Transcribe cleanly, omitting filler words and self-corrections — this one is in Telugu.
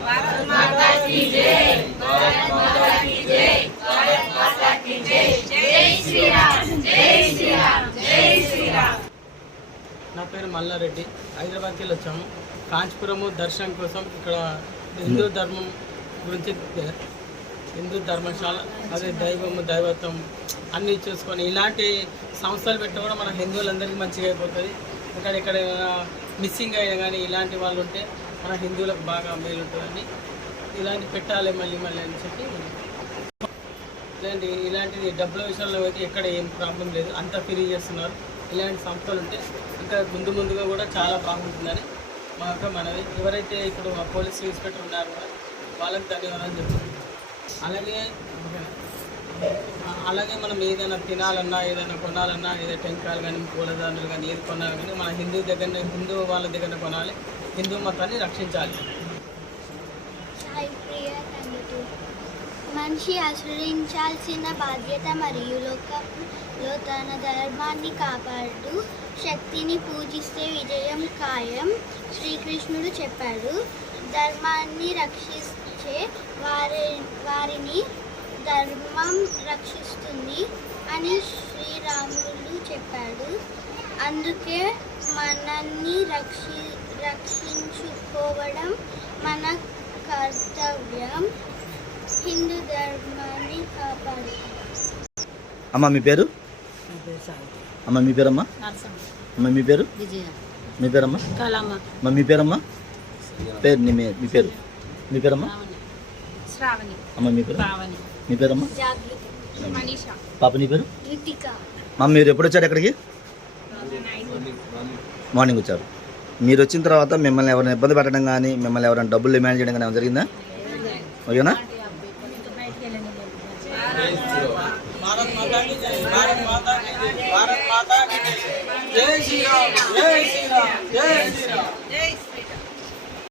भारत माता की जय, भारत माता की जय, भारत माता की जय, जय श्री राम, जय श्री राम, जय श्री राम। నా పేరు మల్లారెడ్డి. హైదరాబాద్కి వెళ్ళి వచ్చాము కాంచీపురము దర్శనం కోసం. ఇక్కడ హిందూ ధర్మం గురించి, హిందూ ధర్మశాల, అదే దైవము దైవత్వం అన్నీ చూసుకొని ఇలాంటి సంస్థలు పెట్టినా కూడా మన హిందువులందరికీ మంచిగా అయిపోతుంది. ఇక్కడ మిస్సింగ్ అయినా కానీ ఇలాంటి వాళ్ళు ఉంటే మన హిందువులకు బాగా మేలు ఉంటుందని ఇలాంటి పెట్టాలి మళ్ళీ అని చెప్పి. ఇలాంటిది డబ్బుల విషయంలో అయితే ఎక్కడ ఏం ప్రాబ్లం లేదు, అంతా ఫ్రీ చేస్తున్నారు. ఇలాంటి సంస్థలు ఉంటే ఇంకా ముందుగా కూడా చాలా బాగుంటుందని మాకు మనవి. ఎవరైతే ఇప్పుడు పోలీస్ ఇన్స్పెక్టర్ ఉన్నారో వాళ్ళకి ధన్యవాదాలు చెప్తున్నాం. అలాగే మనం ఏదైనా తినాలన్నా, ఏదైనా కొనాలన్నా, ఏదైనా టెంకాయలు కానీ పూలదారులు కానీ ఏది కొనాలి కానీ మన హిందూ వాళ్ళ దగ్గర కొనాలి. హిందూ మతాన్ని రక్షించాలి. మనిషి అనుసరించాల్సిన బాధ్యత మరియు లోకంలో తన ధర్మాన్ని కాపాడు శక్తిని పూజిస్తే విజయం ఖాయం. శ్రీకృష్ణుడు చెప్పాడు, ధర్మాన్ని రక్షించే వారిని ధర్మం రక్షిస్తుంది అని శ్రీరాముడు చెప్పాడు. అందుకే మనల్ని రక్షించుకోవడం మన కర్తవ్యం. హిందూ ధర్మాన్ని కాపాడు. అమ్మ మీ పేరు? అమ్మ మీ పేరమ్మా? అమ్మ మీ పేరు? మీ పేరమ్మా? అమ్మ మీ పేరమ్మా? పేరు మీ పేరు? మీ పేరమ్మా? అమ్మ మీ పేరు? మీ పేరమ్మా? పాప నీ పేరు? అమ్మ మీరు ఎప్పుడు వచ్చారు ఎక్కడికి? మార్నింగ్ వచ్చారు. మీరు వచ్చిన తర్వాత మిమ్మల్ని ఎవరైనా ఇబ్బంది పెట్టడం కానీ, మిమ్మల్ని ఎవరైనా డబ్బులు డిమాండ్ చేయడం కానీ ఏమైనా జరిగిందా? ఓకేనా? भारत माता की जय, भारत माता की जय, भारत माता की जय, जय श्री राम, जय श्री राम, जय श्री राम।